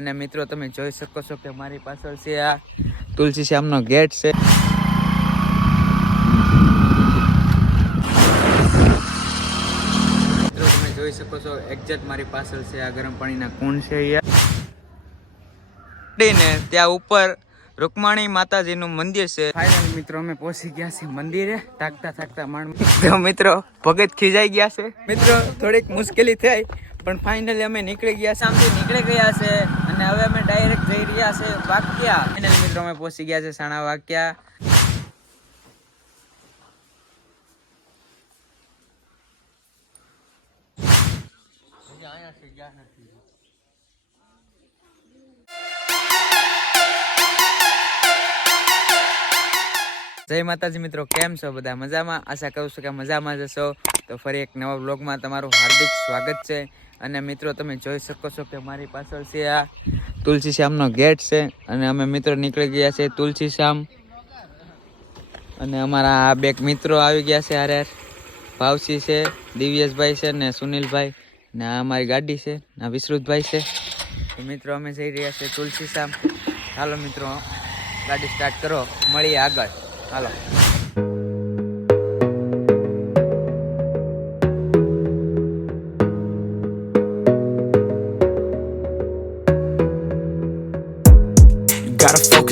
અને મિત્રો, તમે જોઈ શકો છો કે મારી પાછળ છે આ તુલસી શ્યામનો ગેટ છે. મિત્રો ત્યાં ઉપર રૂકમાણી માતાજીનું મંદિર છે. ફાઇનલ મિત્રો, અમે પહોંચી ગયા છીએ મંદિરે. થાકતા થાકતા માણ મિત્રો, ભગત ખીજાઈ ગયા છે. મિત્રો, થોડીક મુશ્કેલી થઈ, પણ ફાઇનલી અમે નીકળી ગયા સામથી નીકળી ગયા છે. અને હવે અમે ડાયરેક્ટ જઈ રહ્યા છે વાક્યા. ફાઇનલ મિત્રો, અમે પહોંચી ગયા છે સાણા વાક્યા. જય માતાજી મિત્રો, કેમ છો બધા? મજામાં? આશા કરું છું કે મજામાં જશો તો ફરી એક નવા બ્લોગમાં તમારું હાર્દિક સ્વાગત છે. અને મિત્રો, તમે જોઈ શકો છો કે મારી પાછળ છે આ તુલસી શ્યામનો ગેટ છે અને અમે મિત્રો નીકળી ગયા છે તુલસી શ્યામ. અને અમારા આ બે મિત્રો આવી ગયા છે હારે ભાવસી છે, દિવ્યેશભાઈ છે ને સુનિલભાઈ. ને આ અમારી ગાડી છે, ને આ વિશ્રુતભાઈ છે. મિત્રો, અમે જઈ રહ્યા છીએ તુલસી શ્યામ. ચાલો મિત્રો, ગાડી સ્ટાર્ટ કરો. મળીએ આગળ. હાલો.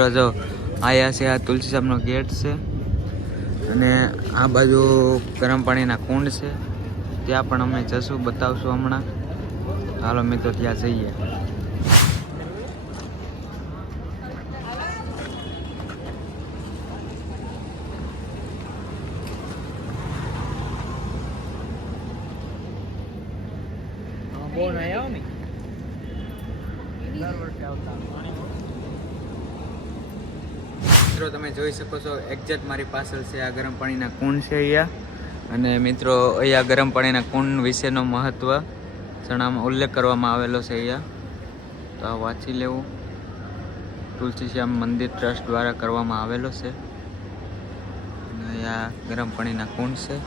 મિત્રો, જો આયા છે આ તુલસી સાહેબનો ગેટ છે. અને આ બાજુ ગરમ પાણીના કુંડ છે. ત્યાં પણ અમે જશું, બતાવશું હમણાં. હાલો મિત્રો, ત્યાં જઈએ. જોઈ શકો છો એક્ઝેક્ટ મારી પાછળ છે આ ગરમ પાણીના કુંડ છે અહીંયા. અને મિત્રો, અહીંયા ગરમ પાણીના કુંડ વિશેનો મહત્ત્વ જણામાં ઉલ્લેખ કરવામાં આવેલો છે અહીંયા. તો આ વાંચી લેવું. તુલસીશ્યામ મંદિર ટ્રસ્ટ દ્વારા કરવામાં આવેલો છે. અને અહીંયા ગરમ પાણીના કુંડ છે.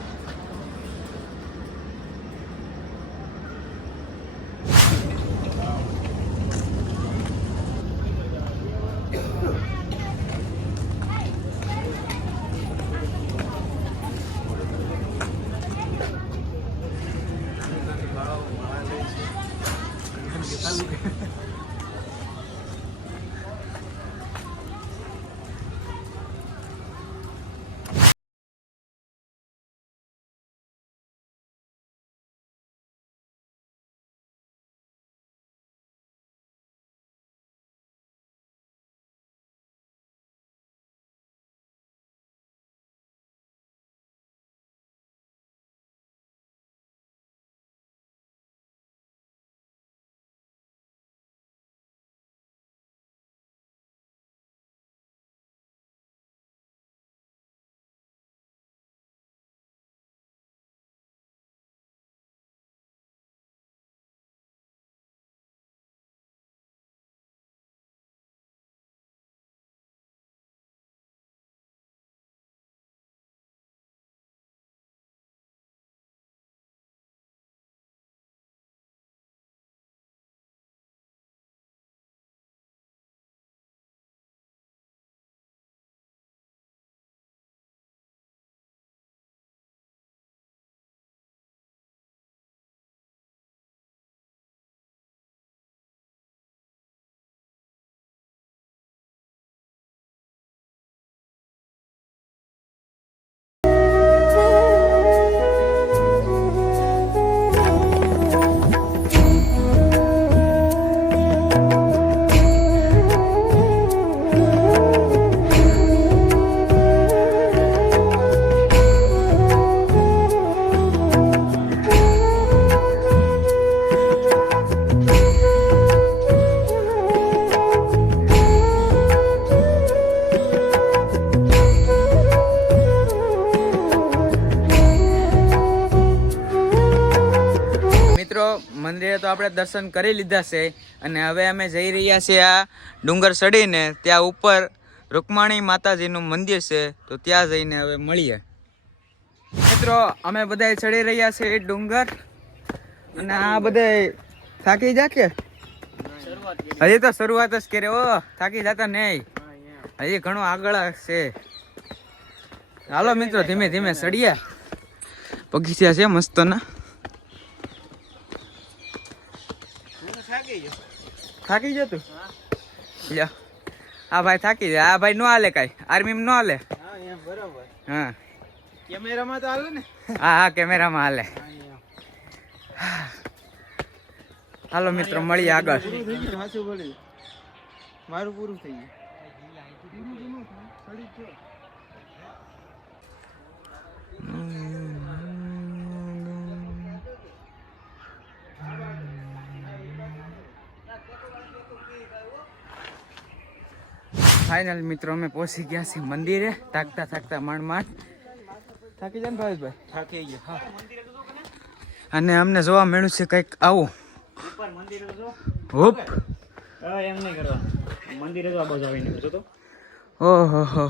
મંદિરે તો આપણે દર્શન કરી લીધા છે અને હવે અમે જઈ રહ્યા છીએ આ ડુંગર ચડીને ત્યાં ઉપર રૂકમાણી માતાજીનું મંદિર છે, તો ત્યાં જઈને હવે મળીએ. મિત્રો, અમે બધા ચડી રહ્યા છીએ ડુંગર અને આ બધા થાકી જા કે હજી તો શરૂઆત જ કરે ઓ થાકી જતા નહીં. હજી ઘણું આગળ છે. હાલો મિત્રો, ધીમે ધીમે ચડીએ બગીચા છે મસ્ત થાકી જતું લ્યો. આ ભાઈ થાકી જાય. આ ભાઈ નો હાલે કાંઈ. આર્મી નો હાલે? હા કેમેરામાં તો હાલે ને? હા હા કેમેરામાં હાલે. હાલો મિત્રો મળીએ આગળ. પૂરું થઈ ગયું સાચું બોલી મારું પૂરું થઈ ગયું. ફાઇનલ મિત્રો અમે પહોંચી ગયા છીએ મંદિરે. થાકતા થાકતા માંડ માંડ થાકી જાય ને ભાવેશભાઈ? થાકી ગયો હા. અને અમને જોવા મળ્યું છે કંઈક આવું. હોપ. એમ નહીં કરવા. મંદિરે તો આ બાજુ આવીને પૂછો તો ઓહો હો.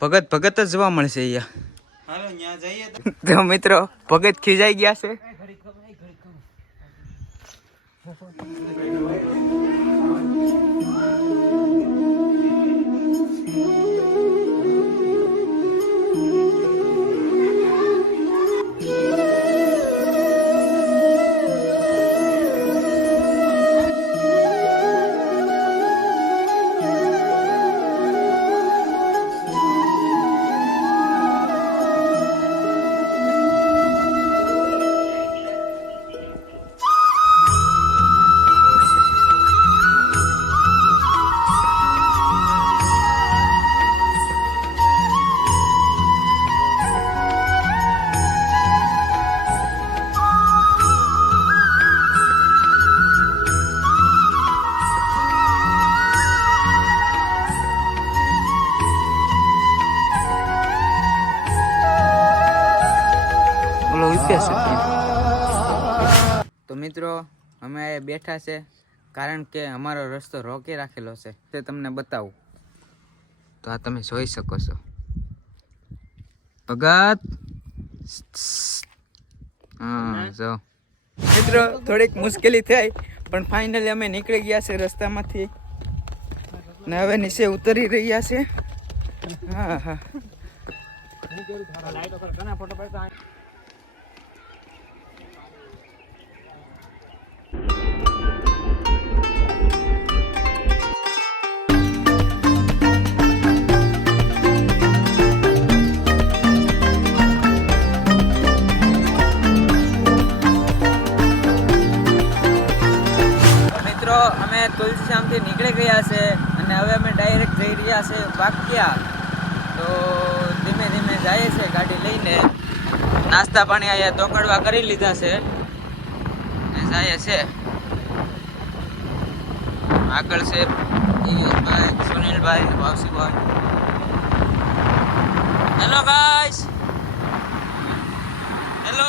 ભગત ભગત જ જોવા મળશે અહીંયા. હાલો ત્યાં જઈએ. તો મિત્રો ભગત ખીજાઈ ગયા છે. Thank you. ઉપેસ તો મિત્રો અમે બેઠા છે કારણ કે અમારો રસ્તો રોકી રાખેલો છે. તે તમને બતાવું. તો આ તમે જોઈ શકો છો. ભગત! હા જો. મિત્રો થોડીક મુશ્કેલી થઈ પણ ફાઇનલી અમે નીકળી ગયા છે રસ્તામાંથી. ને હવે નીચે ઉતરી રહ્યા છે. હા હા. હવે અમે ડાયરેક્ટ જઈ રહ્યા છે વાક્યા તો ધીમે ધીમે જાય છે ગાડી લઈને. નાસ્તા પાણી અહીંયા તોકડવા કરી લીધા છે. ને જાય છે. આગળ છે પિયુષભાઈ સુનિલભાઈ ને ભાવસીભાઈ હેલો ગાઈસ હેલો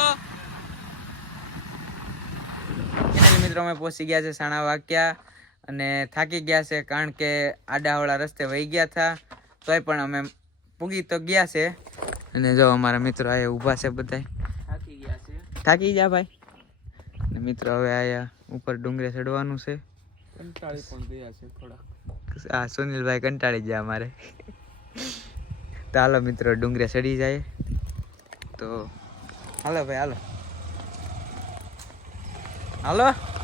મિત્રો, અમે પહોંચી ગયા છે સાણા વાક્યા. અને થાકી ગયા છે કારણ કે આડાવાળા રસ્તે વહી ગયા હતા તોય પણ અમે પૂગી તો ગયા છે. અને જો અમારા મિત્રો આયા ઊભા છે બધા થાકી ગયા છે. થાકી ગયા ભાઈ? અને મિત્રો હવે આયા ઉપર ડુંગરે ચડવાનું છે. કંટાળી પણ ગયા છે થોડા આ સુનિલભાઈ કંટાળી ગયા અમારે. તો હાલો મિત્રો ડુંગરે ચડી જાય. તો હાલો ભાઈ હાલો. હાલો?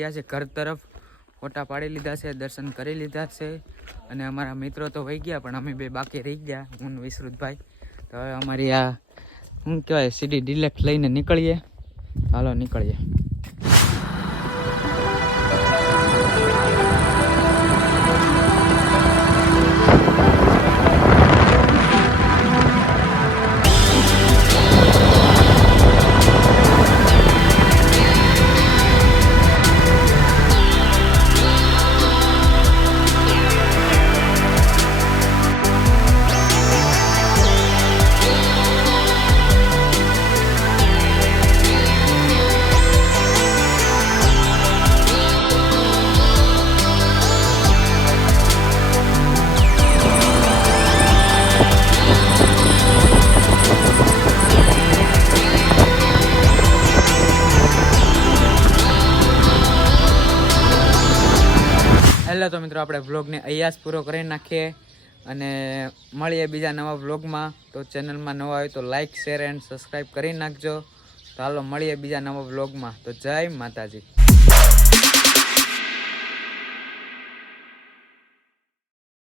રહ્યા છે. ઘર તરફ ફોટા પાડી લીધા છે, દર્શન કરી લીધા છે. અને અમારા મિત્રો તો વહી ગયા, પણ અમે બે બાકી રહી ગયા, હું ને તો હવે અમારી આ, શું કહેવાય, સીડી ડિલેક્ટ લઈને નીકળીએ. હાલો, નીકળીએ. હેલો તો મિત્રો આપણે વ્લોગને અહીંયા પૂરો કરી નાખીએ અને મળીએ બીજા નવા વ્લોગમાં તો ચેનલમાં નવા હોય તો લાઇક શેર એન્ડ સબસ્ક્રાઈબ કરી નાખજો. તો હાલો મળીએ બીજા નવા વ્લોગમાં તો જય માતાજી.